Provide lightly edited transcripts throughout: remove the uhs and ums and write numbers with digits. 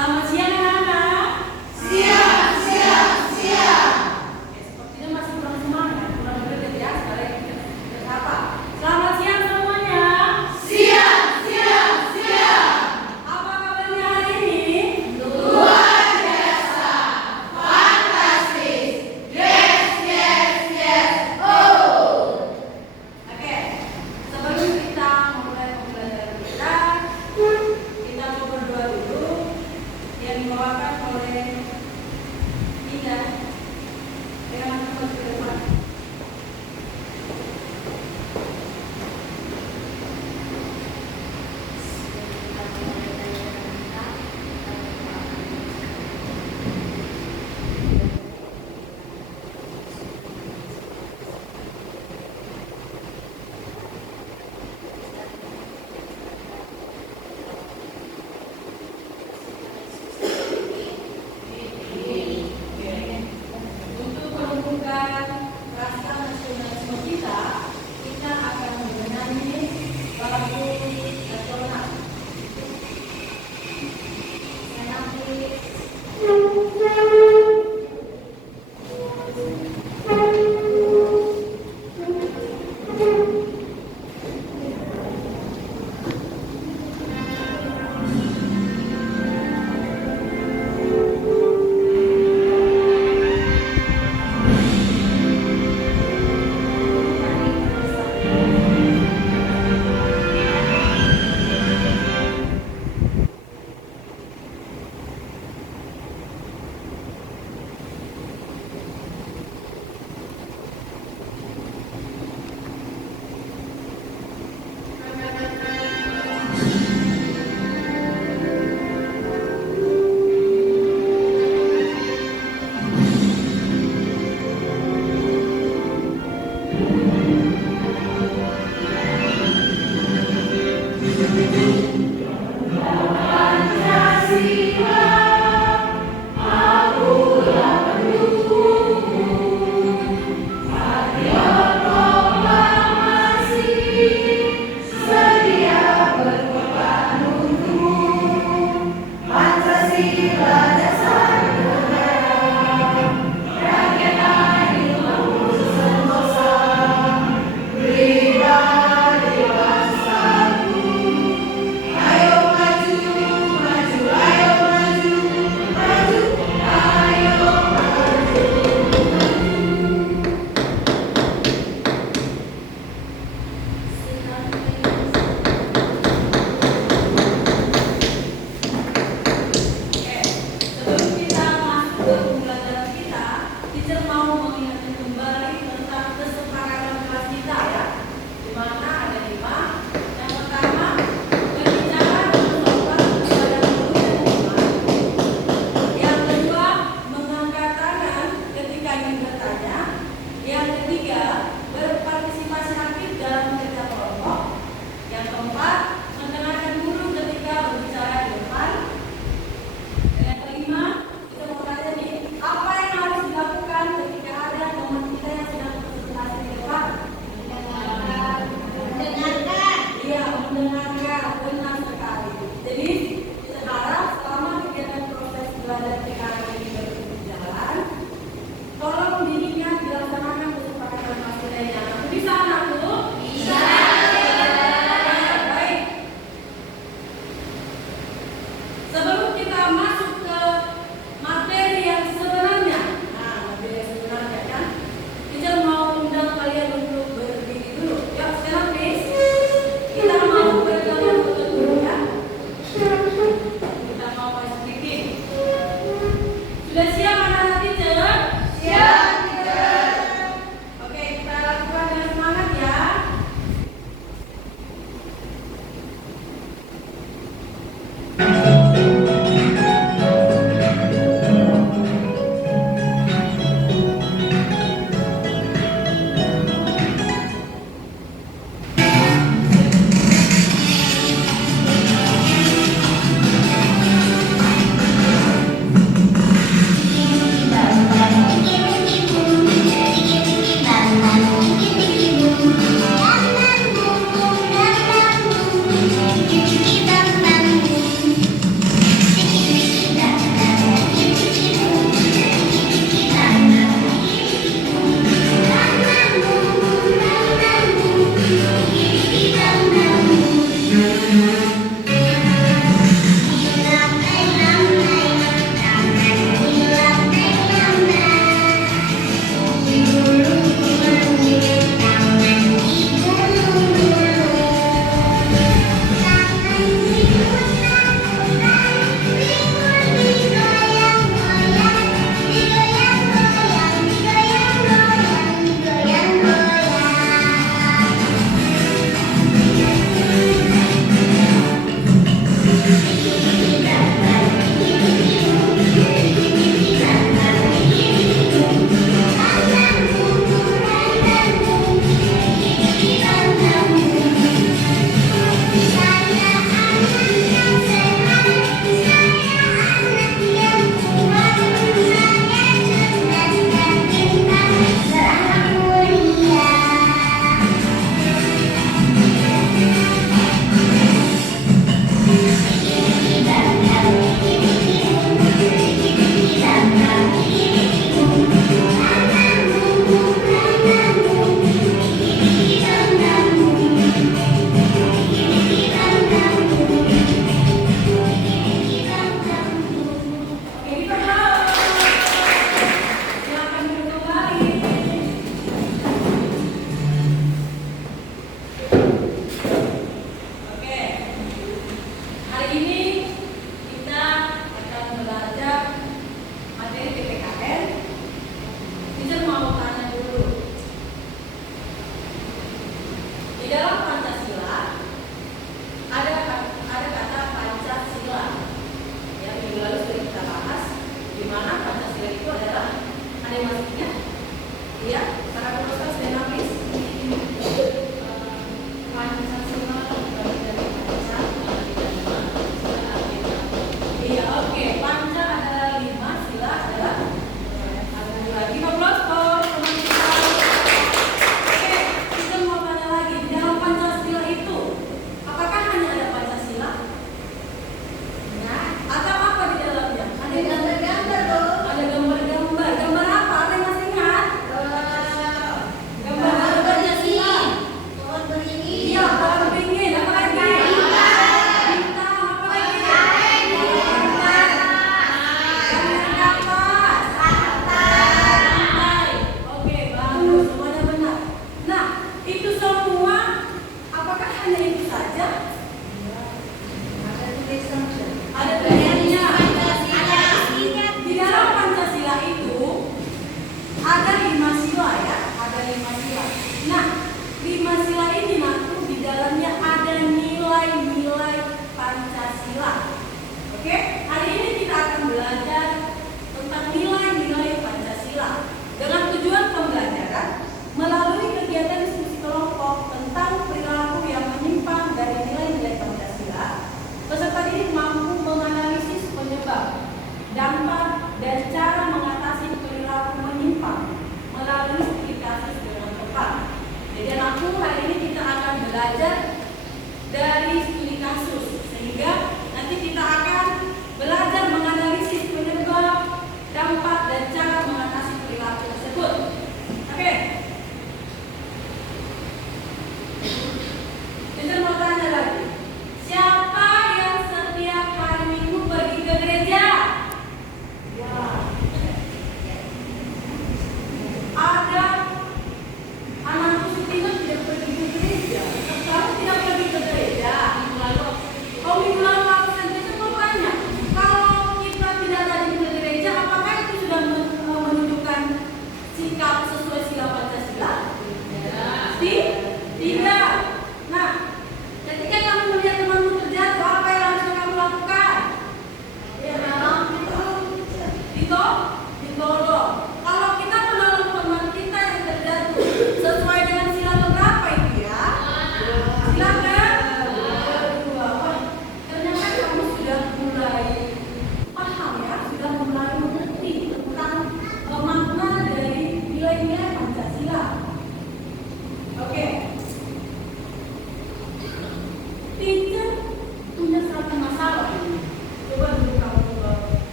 Selamat siang anak-anak. Siang, siang, siang. Sepertinya masih kurang semangat, kurang greget ya. Sekarang kita sapa. Selamat siang semuanya. Siang, siang, siang. Apa kabarnya hari ini? Luar biasa. Fantastis. Yes, yes, yes. Oh. Oke. Sebelum kita mulai pembelajaran kita mau berdoa dulu yang dibawakan oleh Ida. Dengan terus ke depan. Untuk menumbuhkan rasa nasionalisme kita akan mengenai lagu nasional.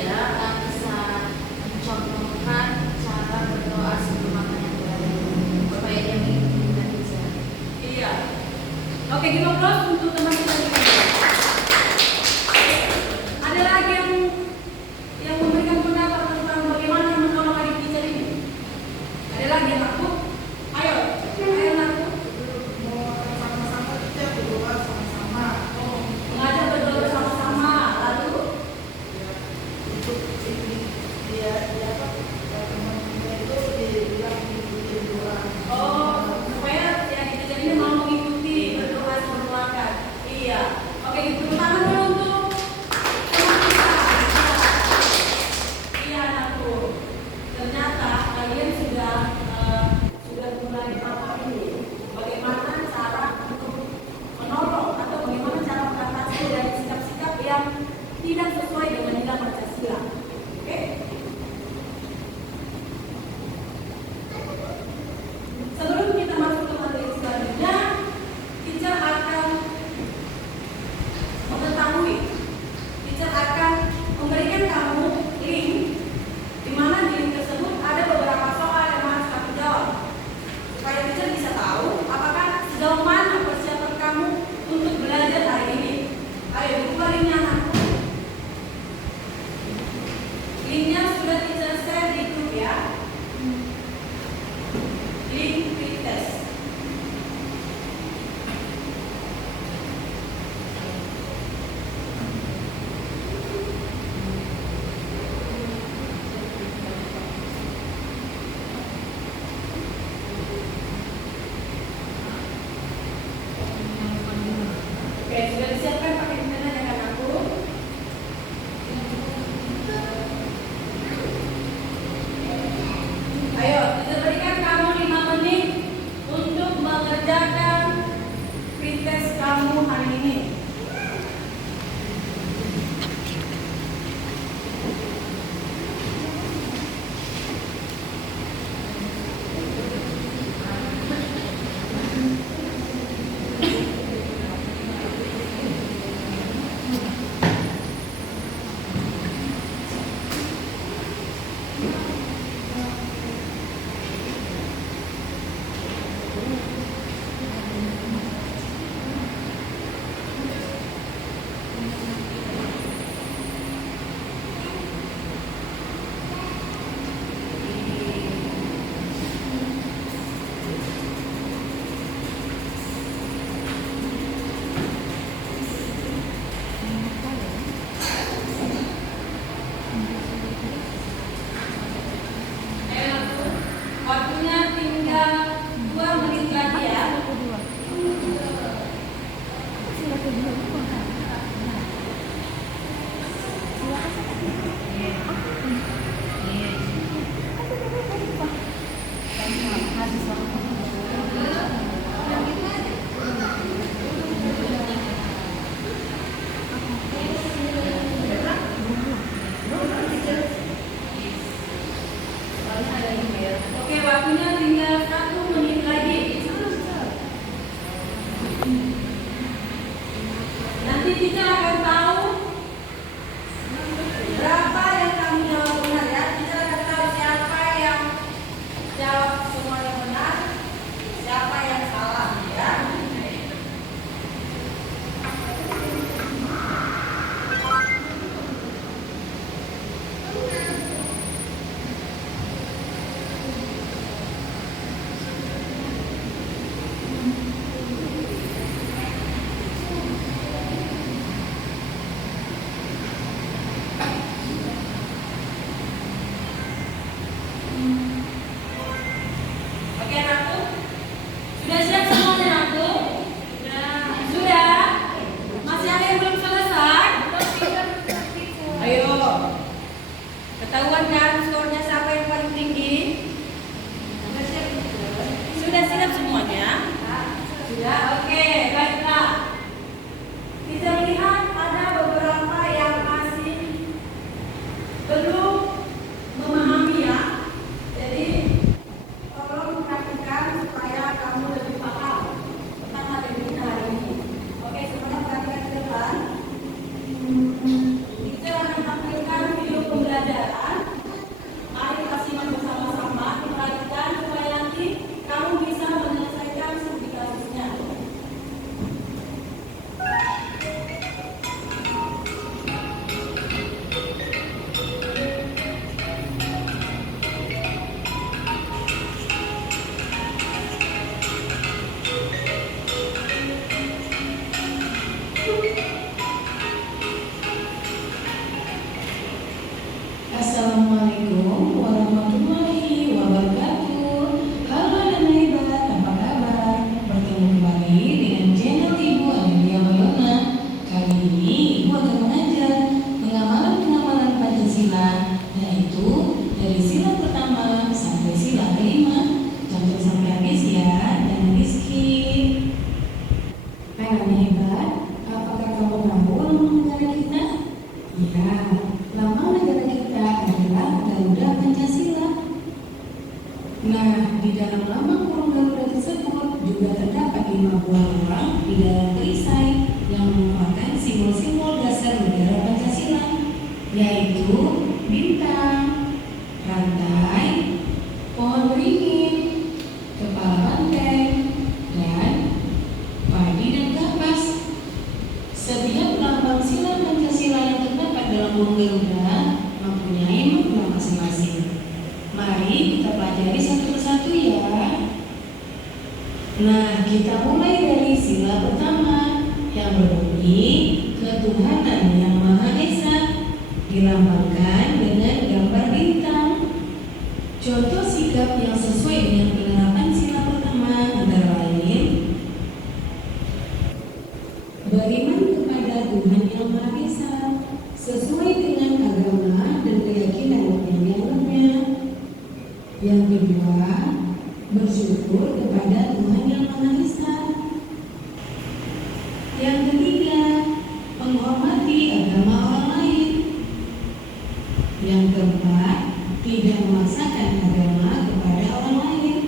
dia bisa mencontohkan cara berdoa sebelum makan yang baik supaya dia mengikuti kita bisa. Iya. Oke, kita close untuk teman kita juga. Ada lagi yang memberikan pendapat tentang bagaimana menolong adik teacher ini? Ada lagi yang aku? Ayo aku. Sama-sama kita berdoa sama-sama. Mengajar berdoa bersama-sama, lalu Untuk dia apa? Teman kita itu dibilang ikutin doa. supaya si adik teacher ini mau mengikuti berdoa mendoakan. Iya. Oke, tepuk tangan dulu untuk teman kita. Iya anakku. Ternyata kalian sudah mulai apa ini? Bagaimana cara untuk menolong atau bagaimana cara mengatasi dari sikap-sikap yang tidak sesuai dengan nilai Pancasila. Oke? Sebelum kita masuk ke materi selanjutnya, teacher akan mengetahui, teacher akan memberikan kamu link, di mana di link tersebut ada beberapa soal yang harus kamu jawab, supaya teacher bisa tahu apakah sejauh mana persiapan kamu untuk belajar hari ini. Ayo buka linknya anakku. Linknya sudah teacher share di grup ya. Link pretest. Oke, sudah disiapkan pakai internet ya kan aku? Ayo, kita berikan kamu 5 menit untuk mengerjakan pretest kamu hari ini. Waktunya tinggal 2 menit lagi ya. Oke, waktunya tinggal 1 menit lagi. Nanti kita akan tahu berapa yang kamu jawab benar ya. Kita akan tahu siapa yang jawab semua yang benar, siapa yang salah ya. Oke anakku, sudah siap semuanya anakku? Sudah. Masih ada yang belum selesai? Ayo. Ketahuan kan skornya siapa yang paling tinggi? Sudah siap semuanya? Sudah. Oke, baiklah. Kita melihat ada beberapa yang masih belum memahami ya. Jadi tolong perhatikan supaya kamu lebih paham tentang materi kita hari ini. Oke, semuanya perhatikan ke depan. Kita akan tampilkan video pembelajaran. Mari kita simak bersama-sama, diperhatikan supaya nanti kamu bisa menyelesaikan studi kasusnya. Assalamualaikum warahmatullahi wabarakatuh. Halo anak hebat, apa kabar? Bertemu kembali dengan channel Ibu Amelia Bayona. Kali ini Ibu akan mengajar pengamalan-pengamalan Pancasila, yaitu dari sila pertama sampai sila kelima. Tonton sampai habis ya, jangan di skip. Anak hebat, apakah kamu tahu lambang negara kita? Ya, lambang negara kita adalah Garuda Pancasila. Nah, di dalam lambang burung Garuda tersebut juga terdapat 5 buah ruang di dalam perisai yang merupakan simbol-simbol dasar negara Pancasila, yaitu bintang, rantai, pohon beringin, kepala banteng, dan padi dan kapas. Setiap lambang sila Pancasila yang terdapat dalam burung Garuda mempunyai makna masing-masing. Mari kita pelajari satu persatu ya. Nah, kita mulai dari sila pertama yang berbunyi ketuhanan yang Maha Esa, dilambangkan dengan gambar bintang. Contoh sikap yang sesuai dengan penerapan sila pertama antara lain beriman kepada Tuhan Yang Maha Esa sesuai dengan agama dan keyakinan yang dianutnya. Yang kedua, bersyukur kepada Tuhan Yang Maha Esa. Yang ketiga, menghormati agama orang lain. Yang keempat, tidak memaksakan agama kepada orang lain.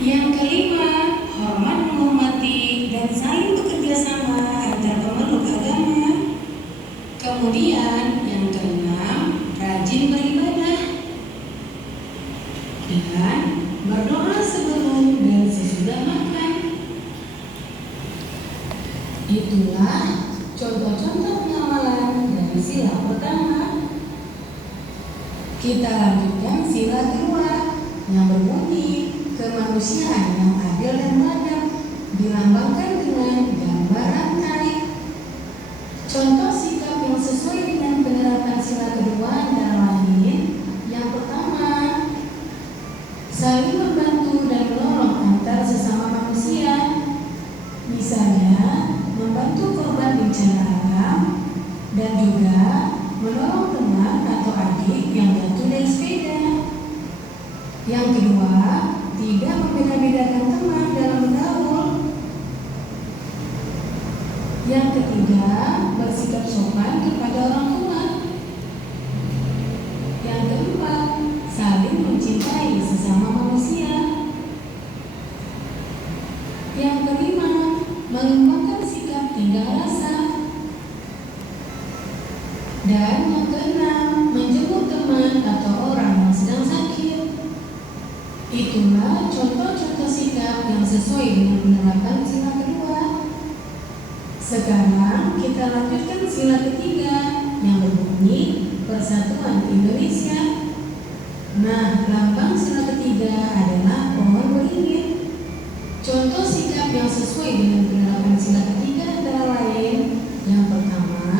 Yang kelima, hormat menghormati dan saling bekerja sama antar pemeluk agama. Kemudian yang keenam, rajin beribadah dan berdoa sebelum dan sesudah makan. Itulah contoh-contoh pengamalan dari sila pertama. Kita lanjutkan sila kedua yang berbunyi kemanusiaan yang adil dan beradab, dilambangkan dengan gambar rantai. Contoh sikap yang sesuai dengan penerapan sila kedua antara lain yang pertama, saling membantu dan menolong antar sesama manusia. Misalnya, membantu korban bencana alam dan juga menolong teman atau adik yang jatuh dari sepeda. Yang kedua, tidak membeda-bedakan teman dalam bergaul. Yang ketiga, bersikap sopan kepada orang tua. Yang keempat, saling mencintai sesama manusia. Yang kelima, mengembangkan sikap tinggal rasa. Dan yang keenam, menjenguk teman atau orang yang sedang sakit. Itulah contoh-contoh sikap yang sesuai dengan penerapan sila kedua. Sekarang kita lanjutkan sila ketiga yang berbunyi Persatuan Indonesia. Nah, lambang sila ketiga adalah pohon beringin. Contoh sikap yang sesuai dengan penerapan sila ketiga antara lain yang pertama,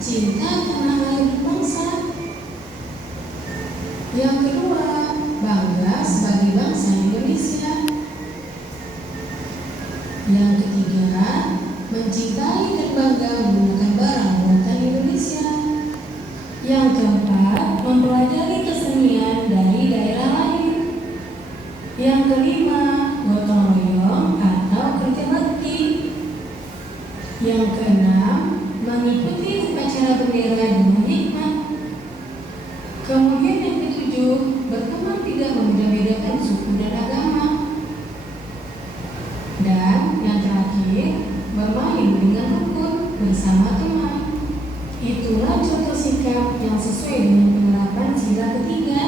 cinta tanah air bangsa. Yang kedua, bangga sebagai bangsa Indonesia. Yang ketiga, mencintai dan bangga menggunakan barang buatan Indonesia. Yang keempat, mempelajari kesenian dari daerah lain. Yang kelima, gotong royong atau kerja bakti. Yang keenam, mengikuti upacara bendera dengan hikmat. Kemudian yang ketujuh, berteman tidak membeda-bedakan suku dan agama. Dan yang terakhir, bermain dengan rukun bersama teman. Itulah contoh sikap yang yang sesuai dengan penerapan sila ketiga.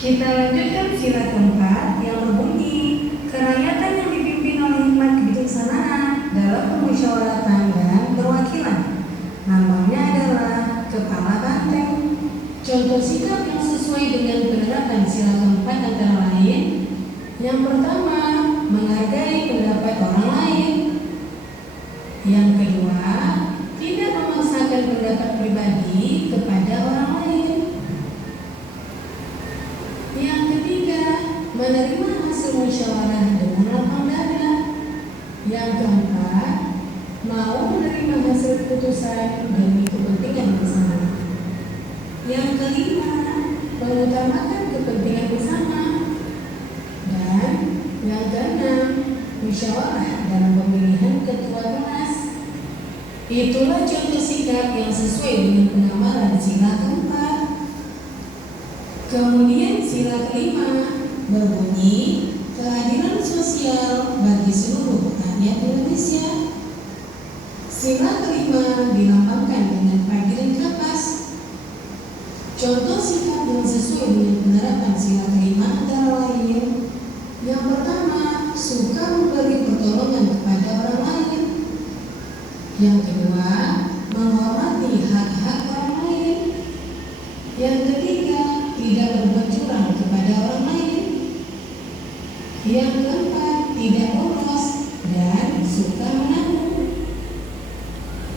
Kita lanjutkan sila keempat yang berbunyi, kerakyatan yang dipimpin oleh hikmat kebijaksanaan dalam permusyawaratan dan perwakilan. Lambangnya adalah kepala banteng. Contoh sikap yang sesuai dengan penerapan sila keempat antara lain: yang pertama, menghargai pendapat orang lain. Yang kedua, tidak memaksakan pendapat pribadi kepada orang lain. Yang ketiga, menerima hasil musyawarah dengan lapang dada. Yang keempat, mau menerima hasil keputusan demi kepentingan bersama. Yang kelima, mengutamakan kepentingan bersama. Dan yang keenam, musyawarah dalam pemilihan ketua kelas. Itulah contoh sikap yang sesuai dengan pengamalan sila keempat. Kemudian sila kelima berbunyi, keadilan sosial bagi seluruh rakyat Indonesia. Sila kelima dilambangkan dengan pagi dan kapas. Contoh sikap yang sesuai dengan penerapan sila kelima antara lain: yang pertama, suka memberi pertolongan kepada orang lain. Yang kedua, menghormati hak-hak orang lain. Yang ketiga, tidak berbuat curang kepada orang lain. Yang keempat, tidak boros dan suka menabung.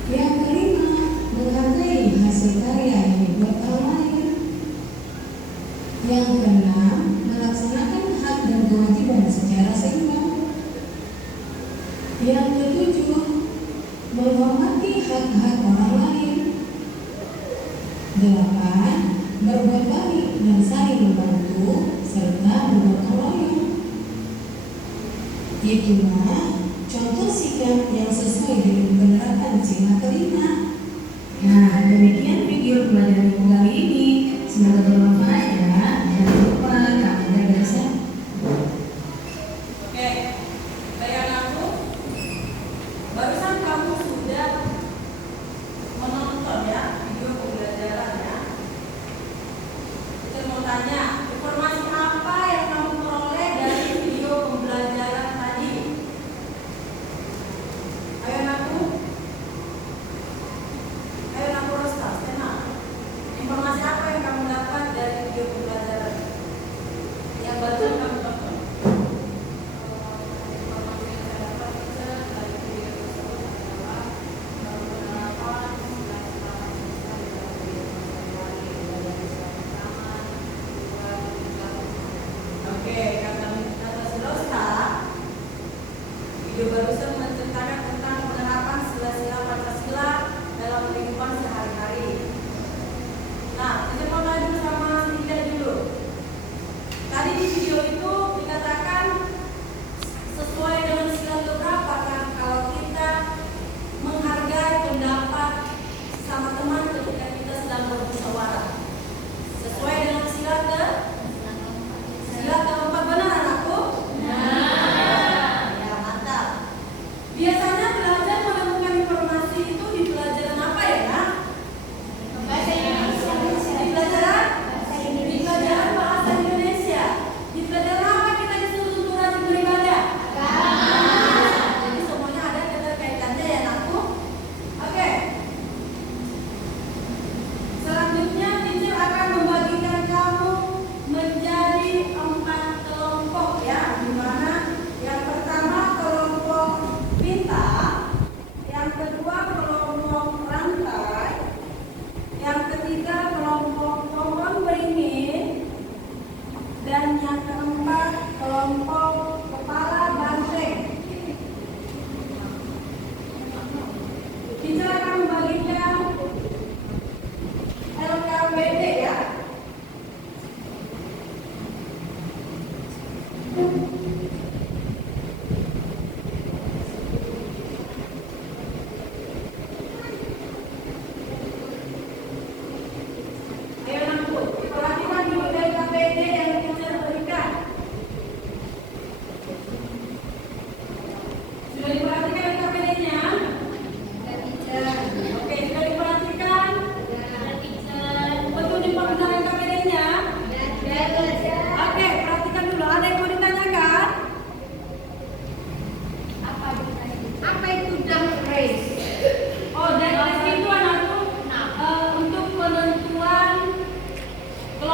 Yang kelima, menghargai hasil karya yang dibuat orang lain. Yang keenam, melaksanakan hak dan kewajiban secara seimbang. Yang ketujuh, menghormati hak-hak orang lain. 8. Berbuat baik dan saling membantu serta bergotong royong. Itulah contoh sikap yang sesuai dengan penerapan sila kelima. Nah, demikian video pembelajaran kali ini. Semoga bermanfaat ya. Jangan lupa kamu biasa. Oke, baik anakku, barusan kamu sudah menonton ya video pembelajaran ya. Saya mau tanya, informasi apa yang kamu peroleh dari video pembelajaran tadi? Ayo anakku, Rosta, Stena. Informasi apa yang kamu dapat dari video pembelajaran yang barusan kamu tonton? Informasi yang saya dapat dari video tersebut adalah penerapan sila keempat dalam video pertama,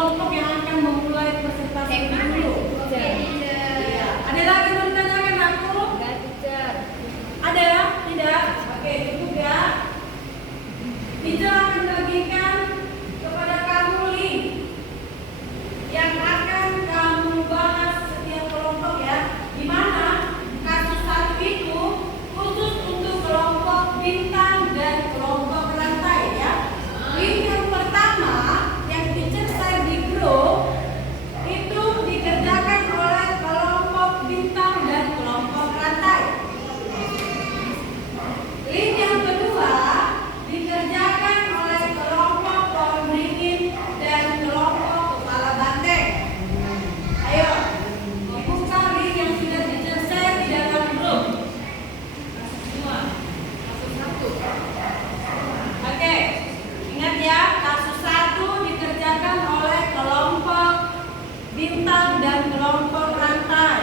kelompok yang akan memulai presentasi dulu. Iya. Ada lagi yang bertanyakan aku? Ada? Tidak? Oke, cukup ya. Teacher akan bagikan kepada kamu link yang akan kamu bahas setiap kelompok ya. Di mana kasus satu itu khusus untuk kelompok bintang dan kelompok rantai ya. Link yang pertama yang teacher share di grup itu dikerjakan oleh kelompok bintang dan kelompok rantai. Link yang kedua dikerjakan oleh kelompok pohon beringin dan kelompok kepala banteng. Ayo, membuka link yang sudah teacher share di dalam grup. Semua. Kasus satu. Oke, ingat ya, kasus satu dikerjakan oleh kelompok bintang dan kelompok rantai.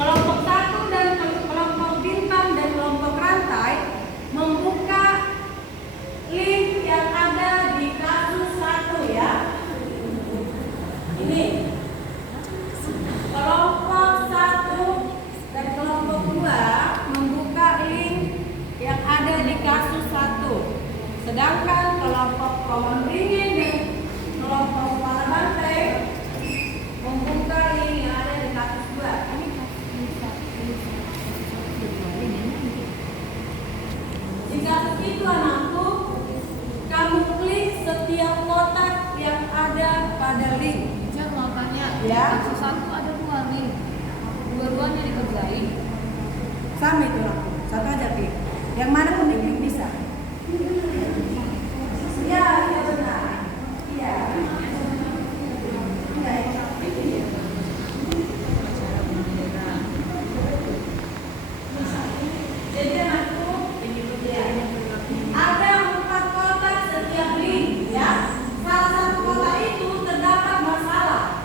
Kelompok satu dan kelompok bintang dan kelompok rantai membuka link yang ada di kasus satu ya. Ini kelompok satu dan kelompok dua membuka link yang ada di kasus satu. Sedangkan kelompok pohon beringin dan kelompok kepala banteng membuka link yang ada di kasus dua. Jika begitu anakku, kamu klik setiap kotak yang ada pada link. Jangan mau tanya, Ya. kasus satu ada 2 link. Dua-duanya dikerjain. Sama itu aku, satu aja klik. Yang mana pun diklik bisa. Iya, iya benar. Iya. Jadi anakku, ada 4 kotak setiap link ya. Salah satu kotak itu terdapat masalah.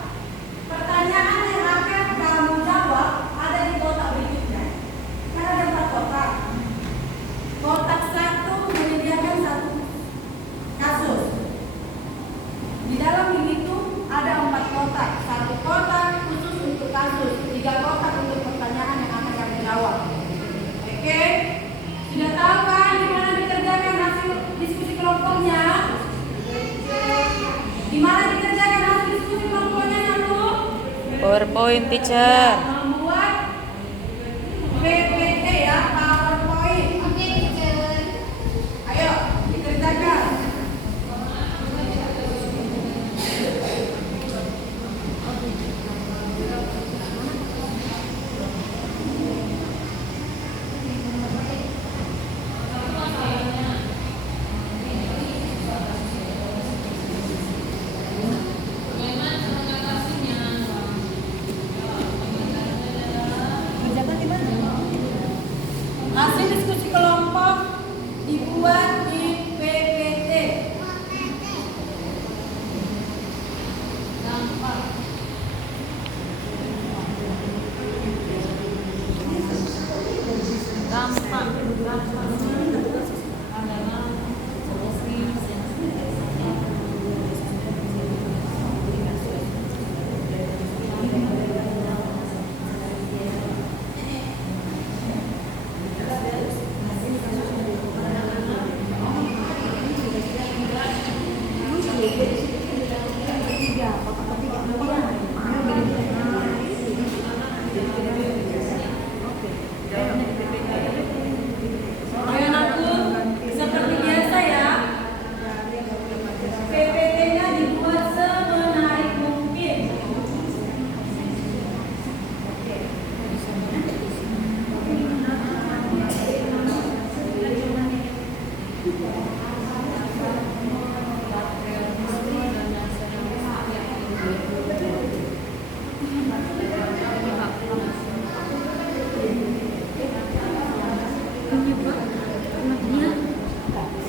Pertanyaan yang akan kamu jawab ada di kotak berikutnya. Kan ada 4 kotak. Kotak satu menyediakan 1 kasus. Di dalam link itu ada 4 kotak. 1 kotak khusus untuk kasus, 3 kotak untuk pertanyaan yang akan kamu jawab. Oke? Sudah tahu kan di mana dikerjakan hasil diskusi kelompoknya? Di mana dikerjakan hasil diskusi kelompoknya, Nyampu? PowerPoint, teacher. Membuat PPT ya, PowerPoint. Ayo, dikerjakan. Hasil diskusi kelompok dibuat di PPT. Ayo anakku, seperti biasa ya. PPT-nya dibuat semenarik mungkin. Penyebab anaknya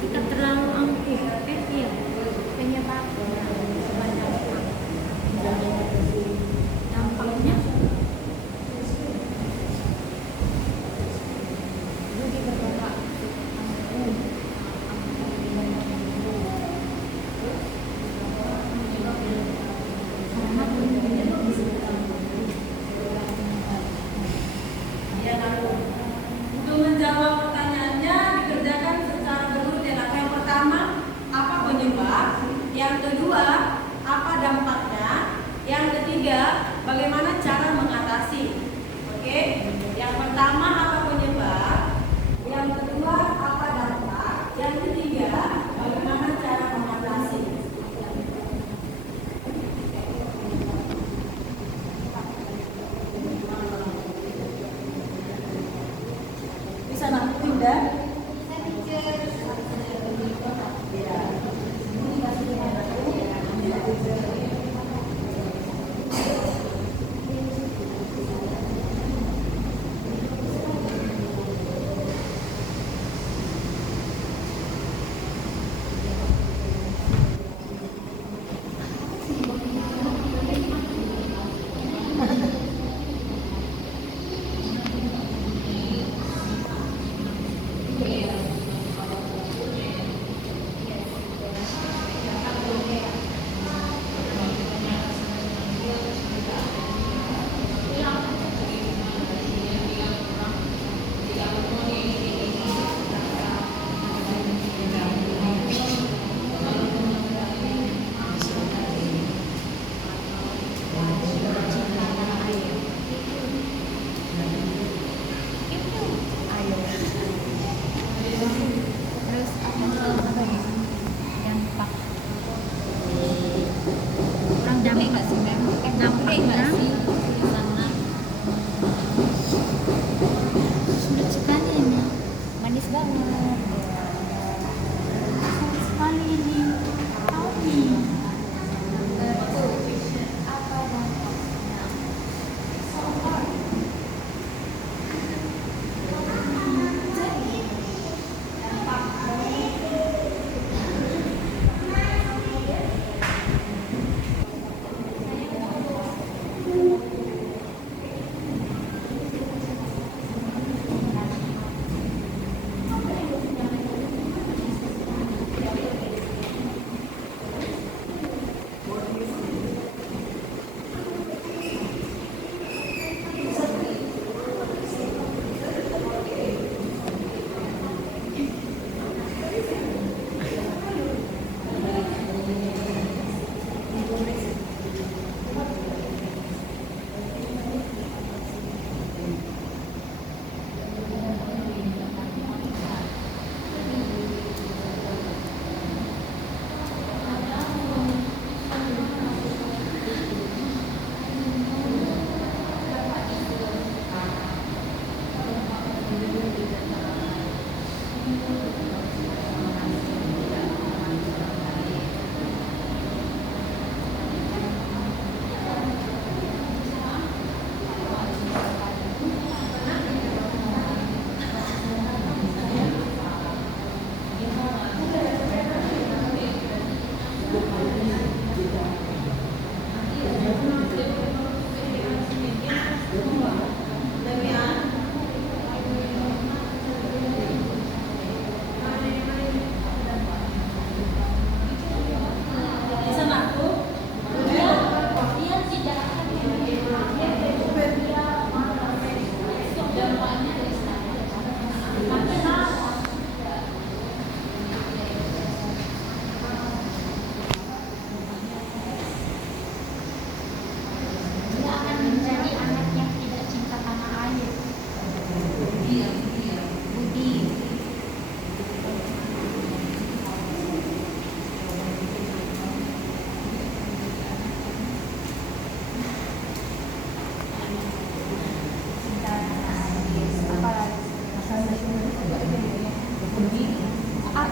tidak terlalu angkuh, ya. Penyebab dampaknya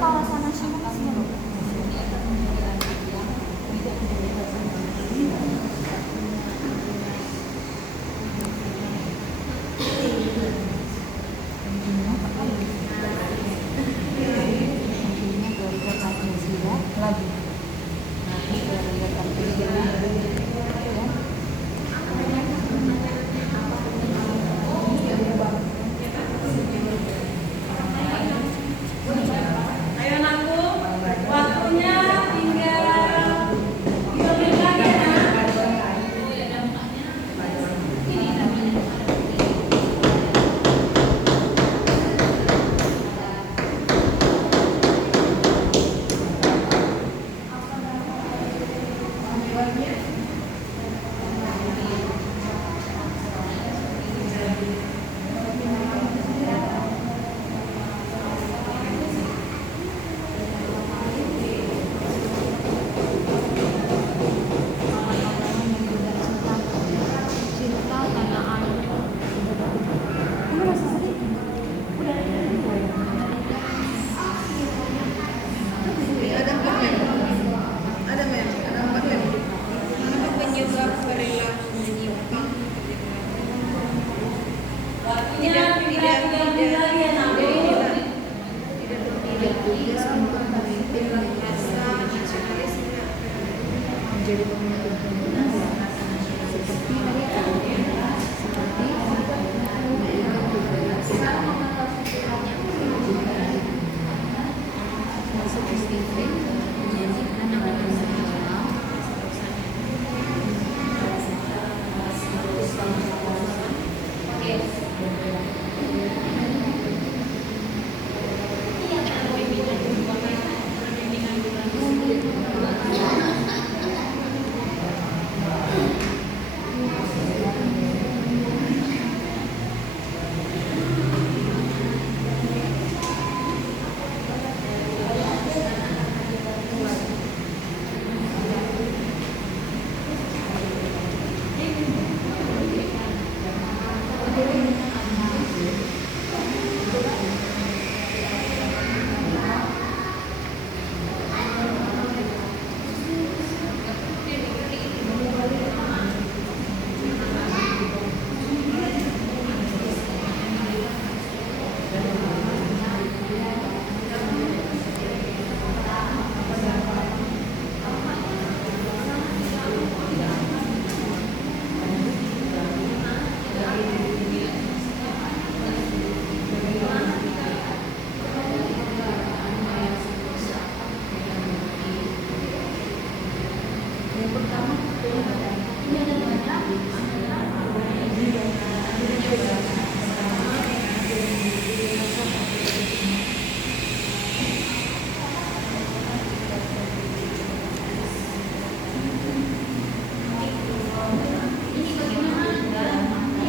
kawasan nasional sih. Ayo anakku, waktunya tinggal 3 menit lagi ya nak. Cinta tanah air. Kamu rasa sedih? Udah. Ada 4 mem. Ada 4 mem. Penyebab perilaku menyimpang. Waktunya tinggal 3 menit lagi ya nak. Tidak tugas untuk memimpin masa nasionalisme menjadi pemimpin komunitas seperti mereka seperti masuk istri menjadi anak-anak nasional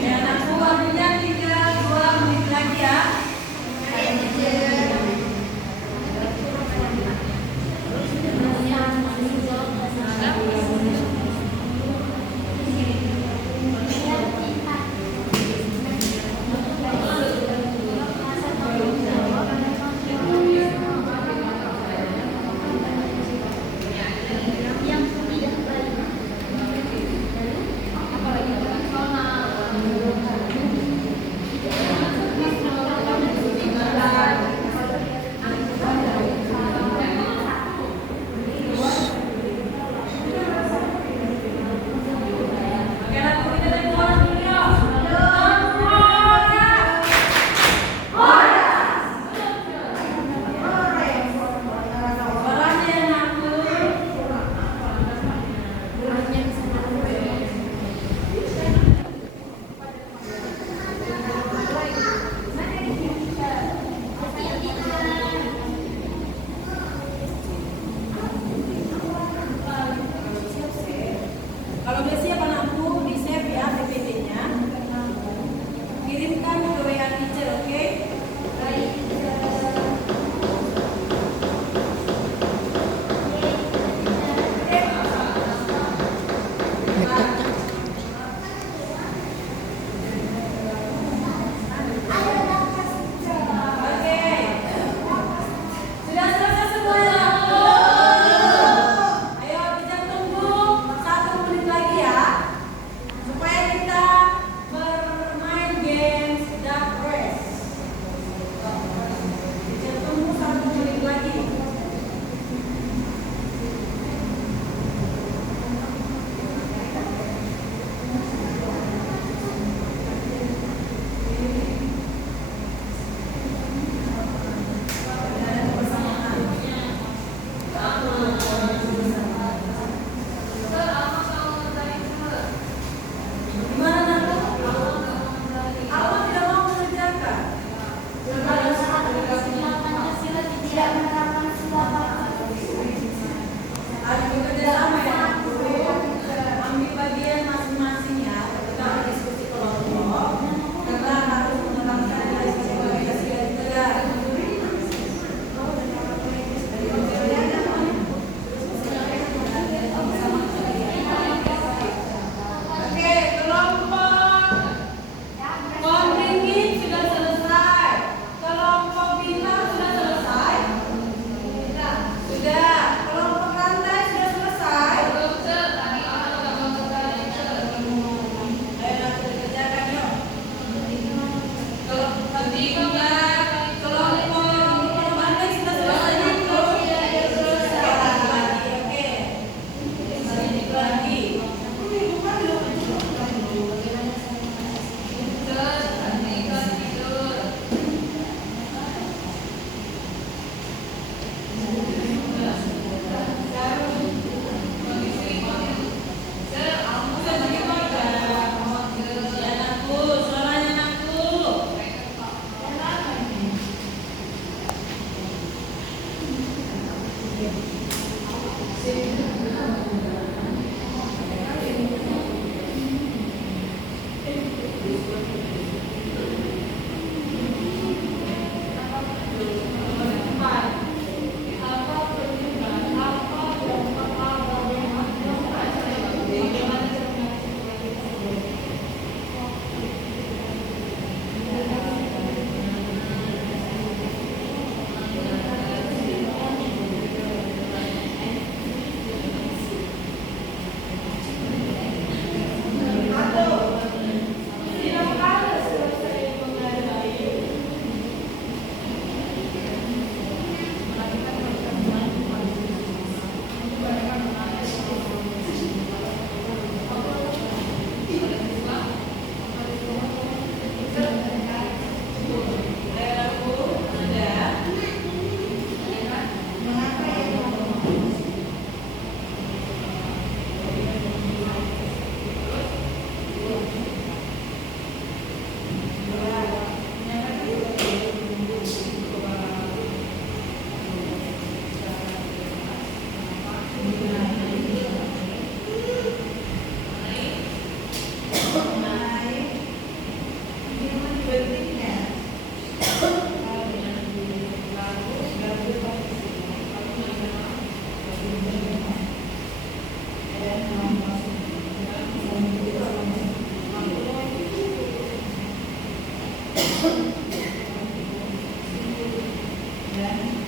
Ya anakku, waktunya tinggal 2 menit lagi ya. Yang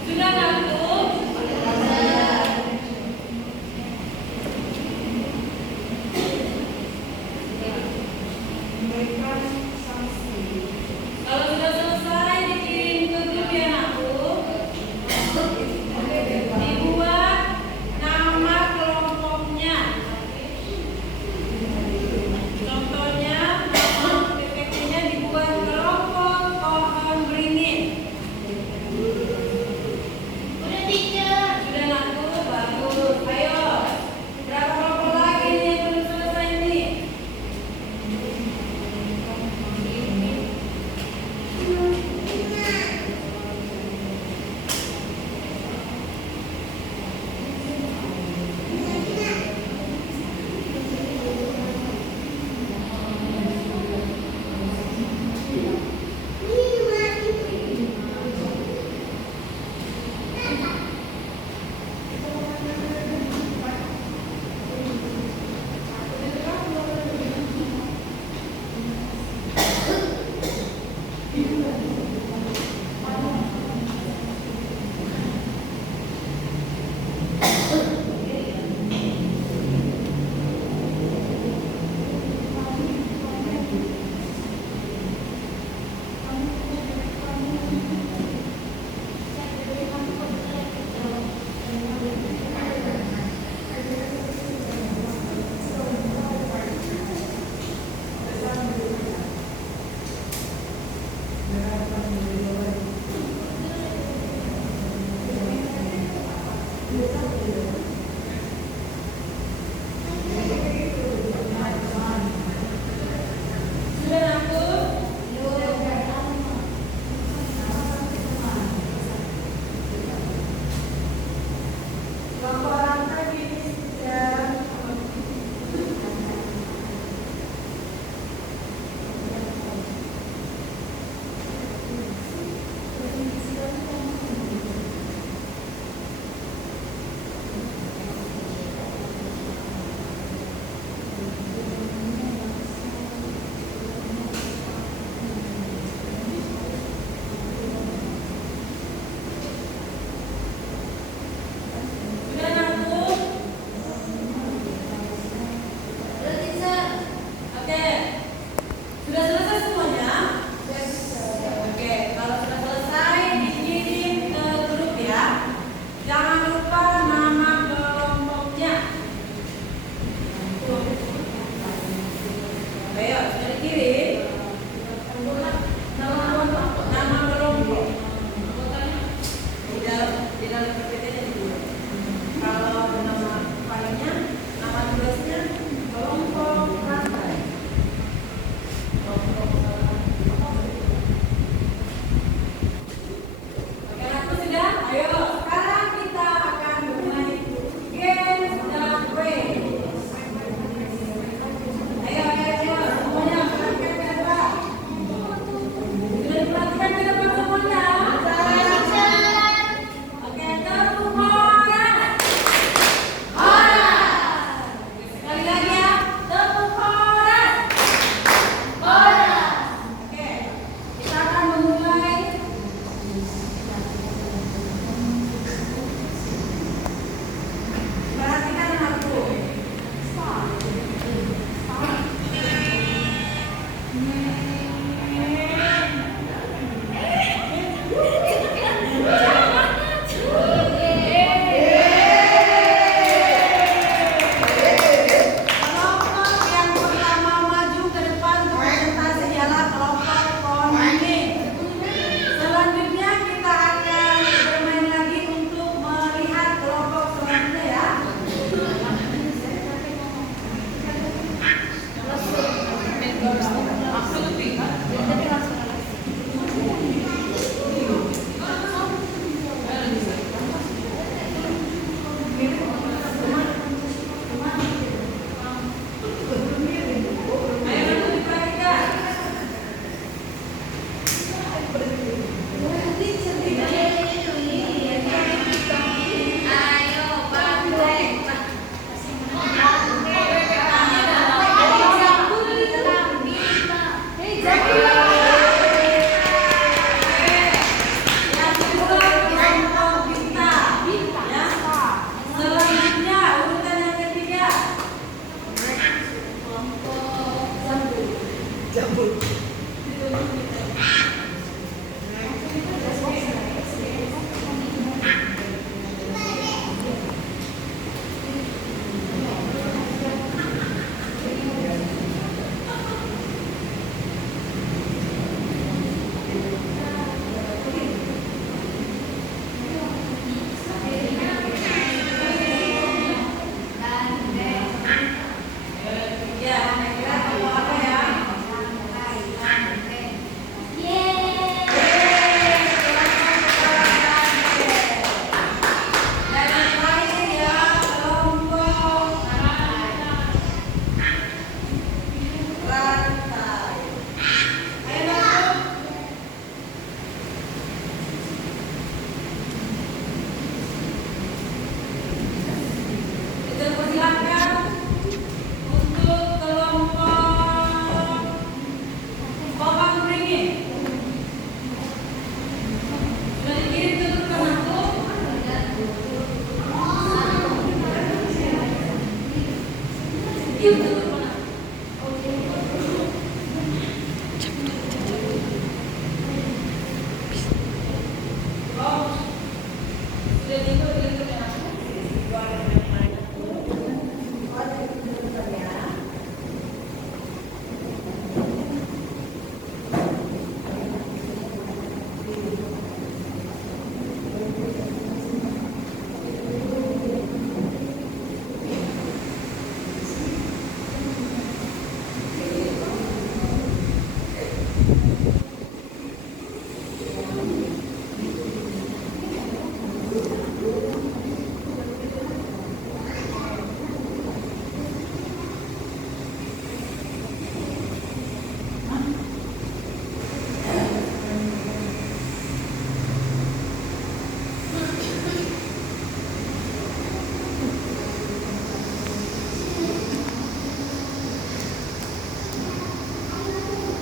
Sudah ngantuk? Kalau sudah selesai dikirim ke grup ya anakku. Dibuat nama kelompoknya. Contohnya PPT-nya dibuat kelompok pohon beringin. Udah teacher. Sudah anakku, bagus. Ayo, berapa kelompok lagi nih yang belum selesai nih? Sudah anakku? Laporan pagi ini sudah.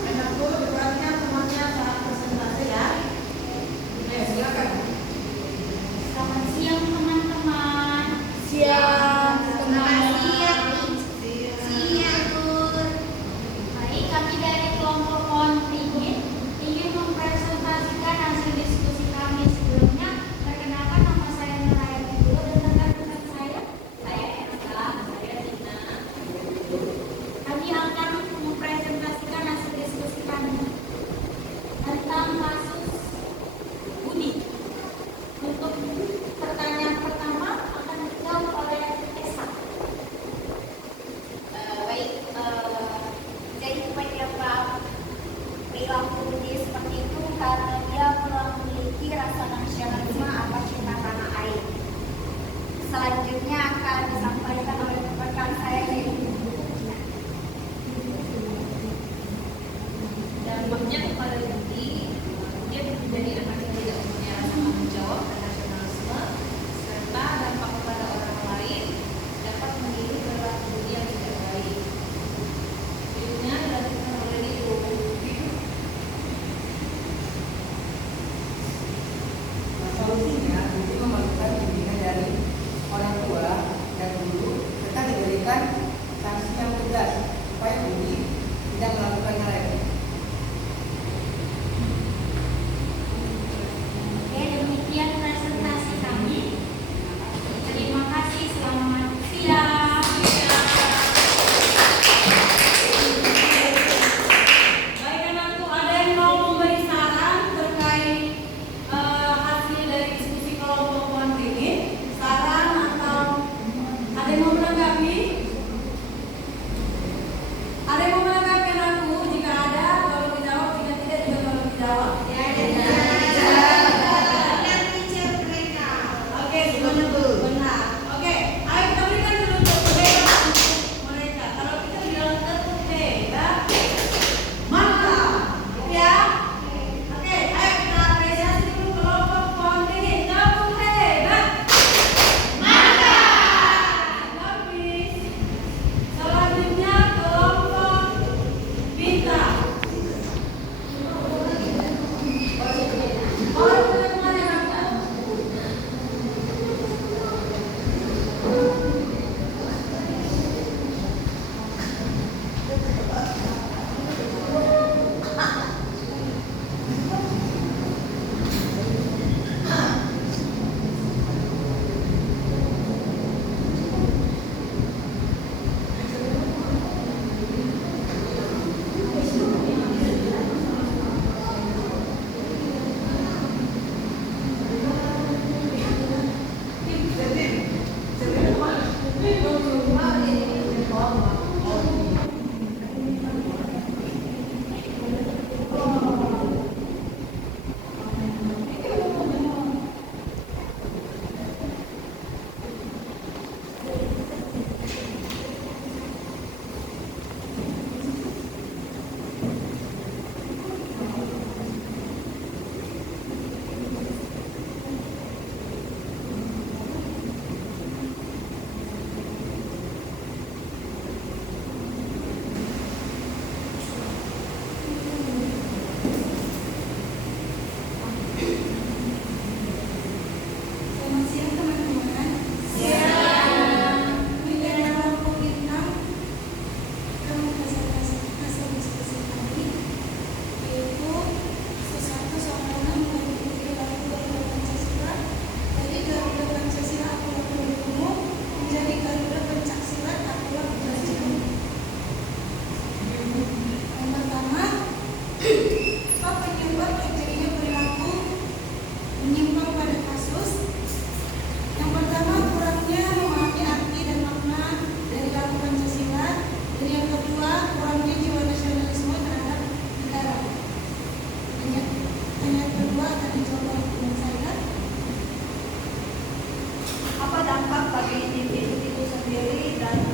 Anak dulu diperhatikan semuanya saat presentasi ya. Silakan. Selamat siang teman-teman. Siang. Selamat siang. Siang, Nur. Baik, kami dari kelompok Kontingen ingin mempresentasikan hasil diskusi kami sebelumnya. Perkenalkan, nama saya Nurayati dulu dan rekan-rekan saya. Saya Erika, saya Tina. Kami akan mempresentasikan hasil diskusi kami tentang kasus Budi. Untuk pertanyaan pertama akan dijawab oleh Esa. Baik, jadi penyebab perilaku dia seperti itu karena dia memiliki rasa nasionalisme atau cinta tanah air. Selanjutnya akan disampaikan oleh rekan saya yaitu Dampaknya kepada Budi, dia menjadi anak yang tidak punya rasa tanggung jawab dan nasionalisme, serta dampak kepada orang lain dapat meniru perilaku Budi yang tidak baik. Berikutnya dilanjutkan oleh Ibu. Solusinya, Budi memerlukan bimbingan dari orang tua dan guru serta diberikan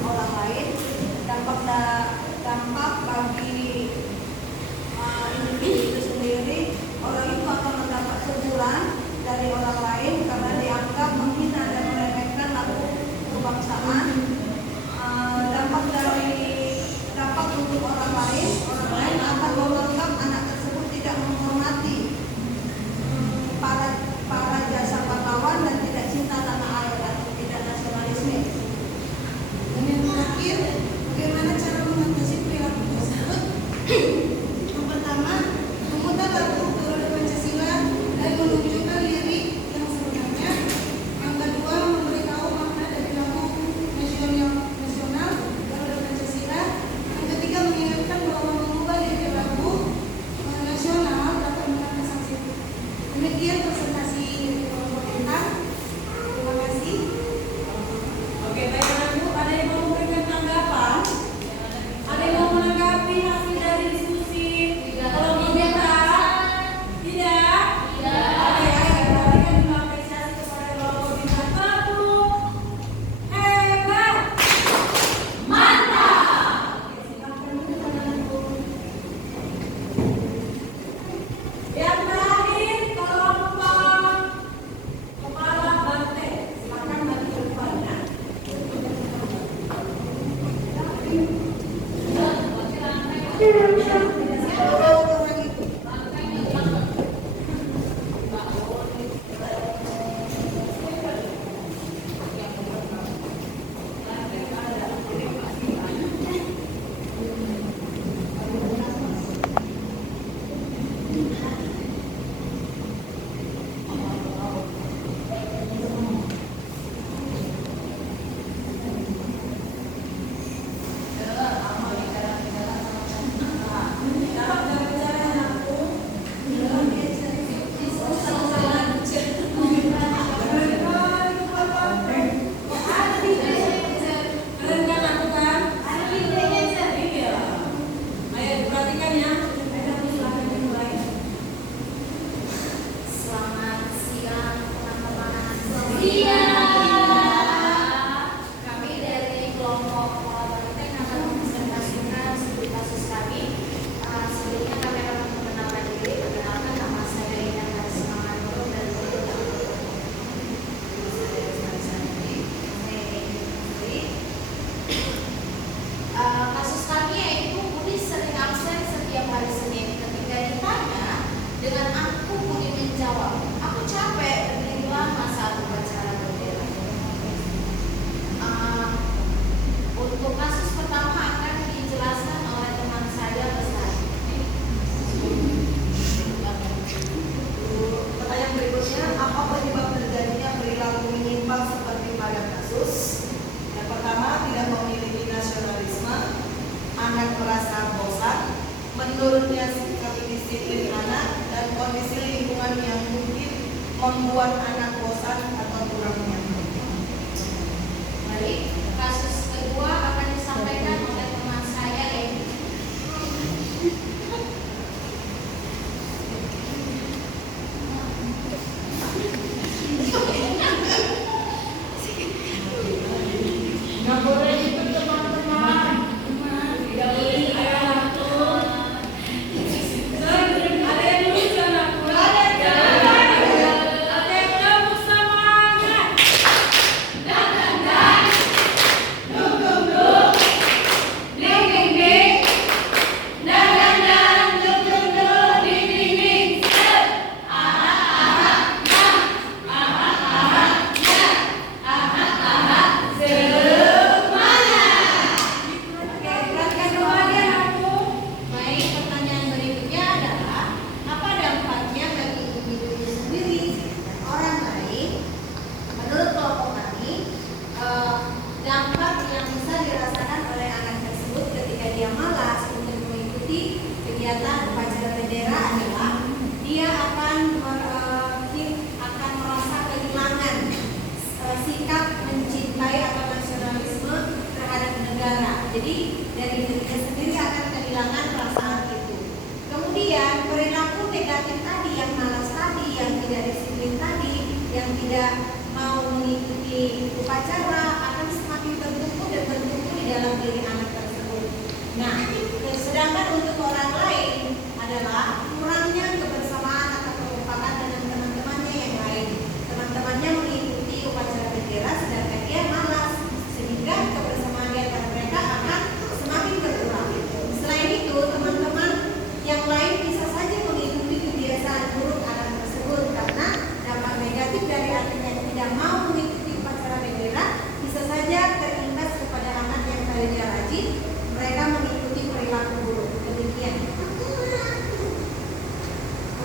orang lain, dampak bagi individu itu sendiri. Orang itu akan mendapat teguran dari orang lain karena dianggap menghina dan meremehkan laku kebangsaan. Dampak untuk orang lain akan menganggap anak tersebut tidak menghormati para jasa pahlawan dan tidak cinta tanah air atau tidak nasionalisme. Dan yang terakhir, bagaimana cara mengatasi perilaku tersebut? Yang pertama, memutar lagu Garuda Pancasila dan menunjukkan lirik yang sebenarnya. Yang kedua, memberitahu makna dari lagu nasional Garuda Pancasila. Yang ketiga, mengingatkan bahwa mengubah lirik lagu nasional dapat menekan sanksi. Demikian presentasi dari pemerintah. Terima kasih. Oke, baik Ibu, ada yang mau memberikan tanggapan? Ada yang mau menanggapi hasil dari diskusi? Kalau tidak, Oke, ayo kita berikan juga apresiasi kepada kelompok bintang tepuk. Hebat. Mantap. Oke, silakan Ibu. Yang terakhir kelompok kepala banteng. Silakan bagi depannya. Keren kan aku kan? Iya. Ayo diperhatikan ya. Ayo silakan dimulai. Selamat siang teman-teman. Kami dari kelompok Kepala Banteng akan mempresentasikan studi kasus kami. Sebelumnya kami akan memperkenalkan diri. Perkenalkan, nama saya Ina Karisma Nurul dan kasus kami yaitu Budi sering absen setiap hari Senin. Ketika ditanya, dengan aku Budi menjawab, aku capek berdiri lama saat upacara bendera. Untuk kasus pertama akan dijelaskan oleh teman saya Bestari. Pertanyaan berikutnya, apa penyebab terjadinya perilaku menyimpang seperti pada kasus? Yang pertama, tidak memiliki nasionalisme, anak merasa bosan, menurutnya sikap disiplin anak, dan kondisi lingkungan yang mungkin membuat anak bosan atau kurang nyaman. Baik, kasus kedua akan disampaikan oleh teman saya Edi. Nggak boleh itu teman-teman. Tidak boleh kayak aku. Ada yang lucu anakku. Ada yang lebih semangat. Jadi dari dirinya sendiri akan kehilangan perasaan itu. Kemudian perilaku negatif tadi, yang malas tadi, yang tidak disiplin tadi, yang tidak mau mengikuti upacara akan semakin tertumpu dan bertumbuh adalah kurangnya kebersamaan atau kekompakan dengan teman-temannya yang lain. Teman-temannya mengikuti upacara bendera sedangkan dia malas, sehingga kebersamaan di antara mereka akan semakin berkurang. Selain itu, teman-teman yang lain bisa saja mengikuti kebiasaan buruk anak tersebut karena dampak negatif dari anak yang tidak mau mengikuti upacara bendera bisa saja terimbas kepada anak yang tadinya rajin, mereka mengikuti perilaku buruk. Demikian.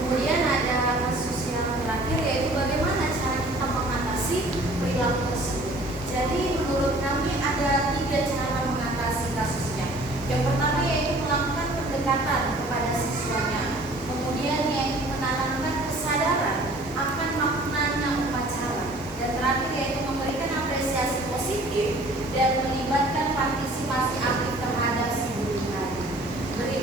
Kemudian ada kasus yang terakhir yaitu bagaimana cara kita mengatasi perilaku tersebut. Jadi menurut kami ada 3 cara mengatasi kasusnya. Yang pertama yaitu melakukan pendekatan kepada siswanya. Kemudian yaitu menanamkan kesadaran akan maknanya upacara. Dan terakhir yaitu memberikan apresiasi positif dan melibatkan partisipasi aktif terhadap si guru tadi.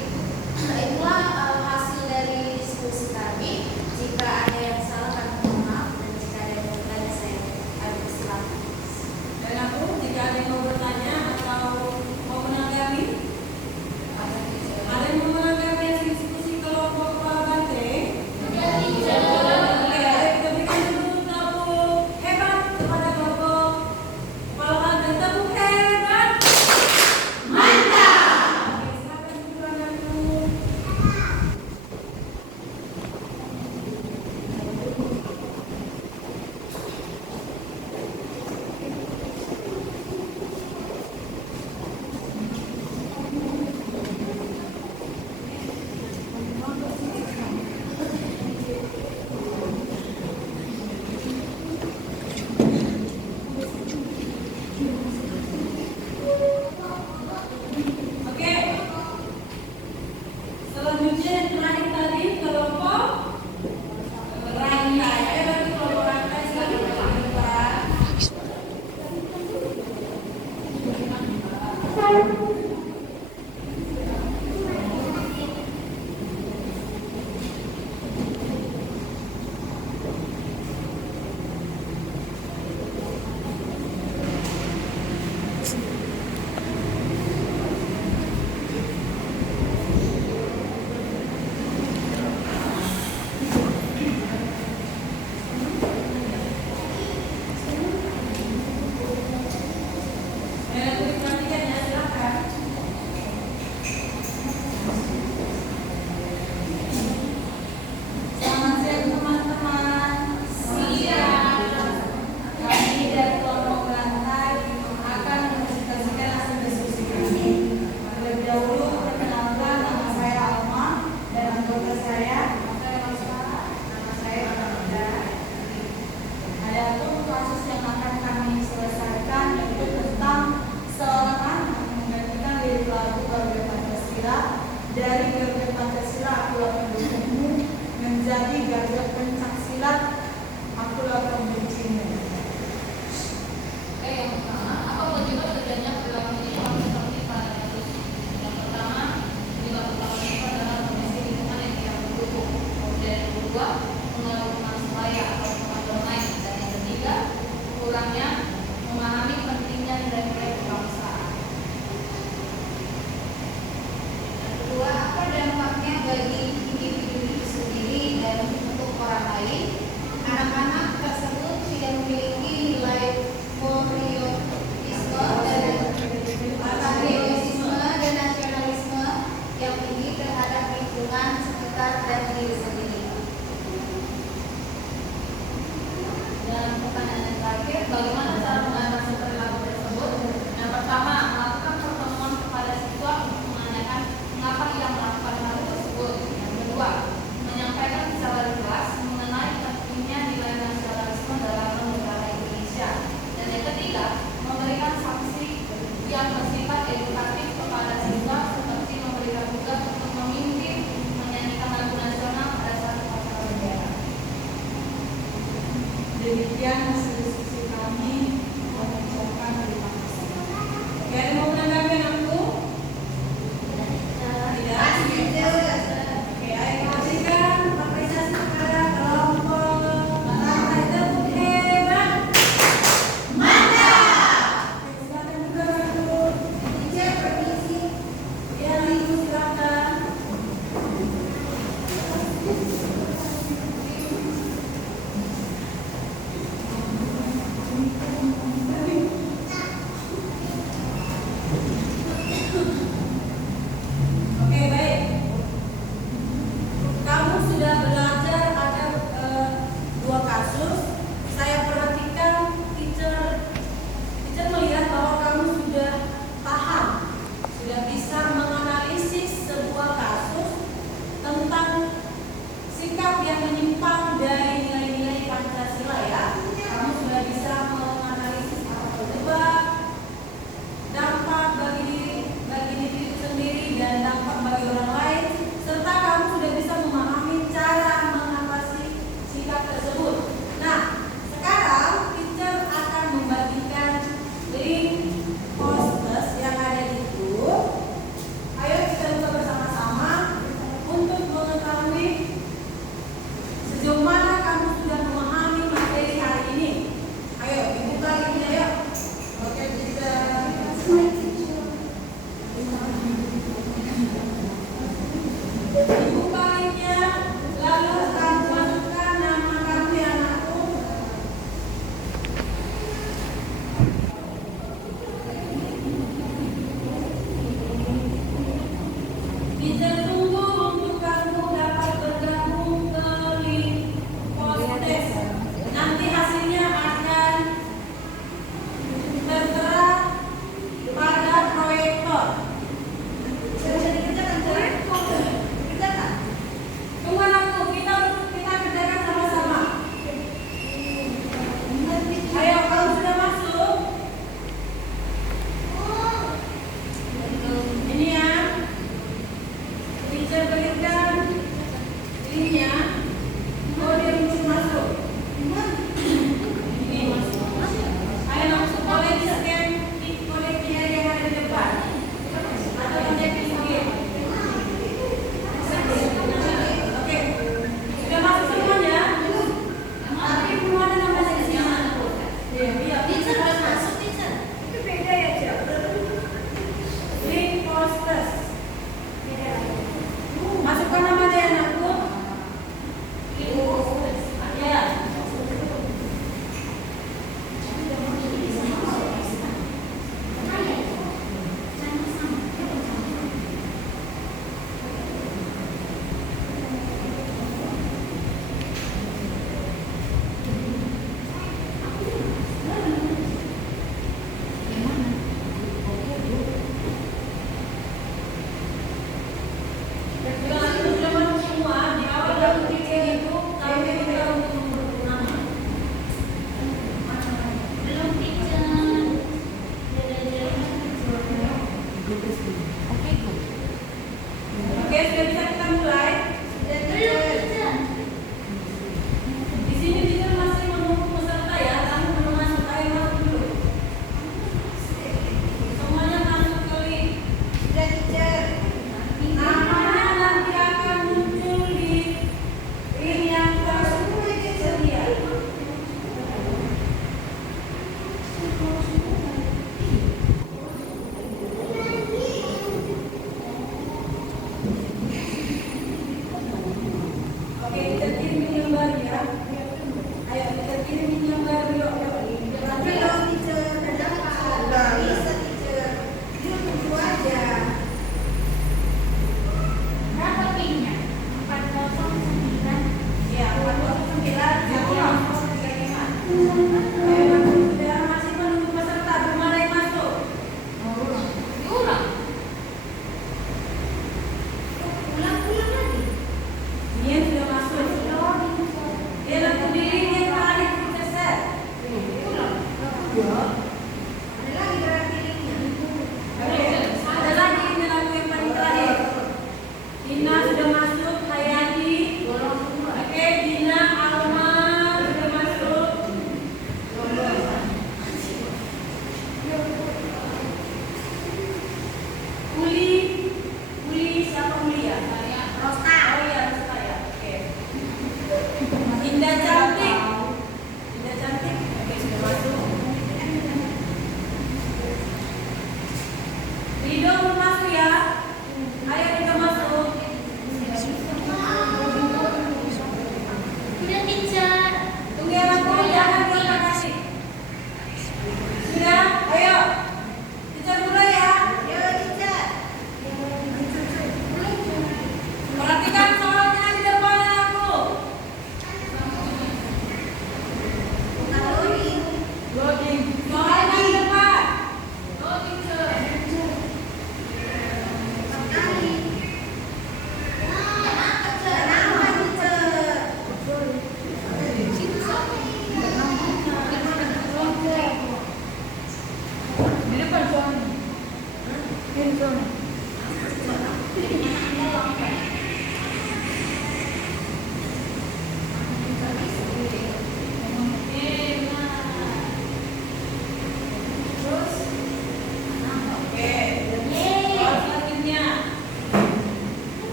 Itulah hasil dari diskusi kami. Jika ada yang salah kami mohon maaf, dan jika ada yang bertanya saya akan silakan. Dan aku jika ada yang mau bertanya atau mau menanggapi, ada yang mau menanggapi hasil diskusi kelompok kepala banteng? Oke, kita berikan dulu tepuk hebat kepada kelompok kepala banteng. Tepuk hebat. Mantap. Oke, silakan duduk anakku.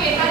Ibadah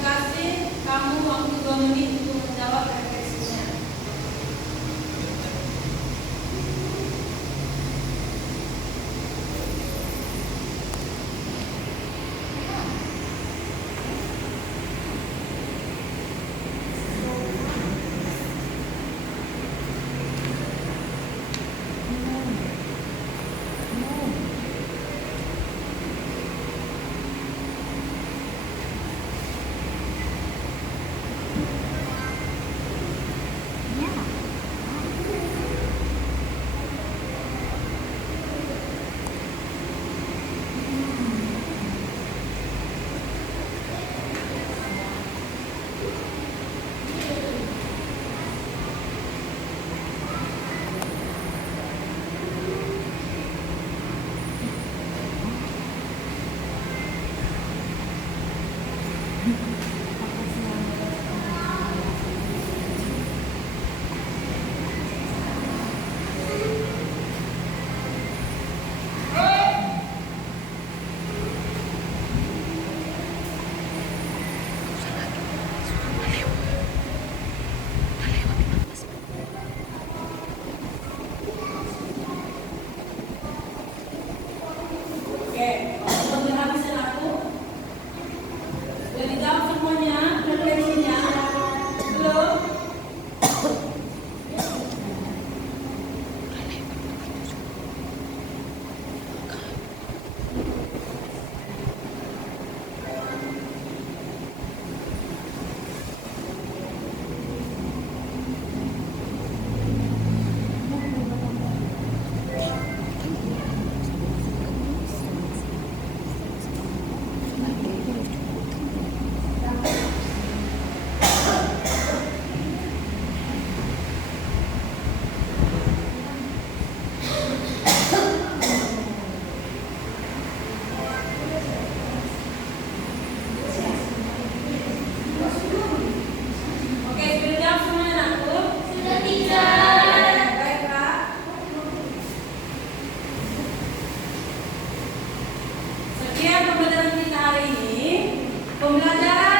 kasih kamu waktu 2 menit untuk menjawab refleksinya. Oke, untuk menghabiskan aku, sudah dijawab semuanya, refleksinya, belum? Oke, sudah dijawab semuanya, aku? Sudah, teacher. Baiklah. Sekian pembelajaran kita hari ini. Pembelajaran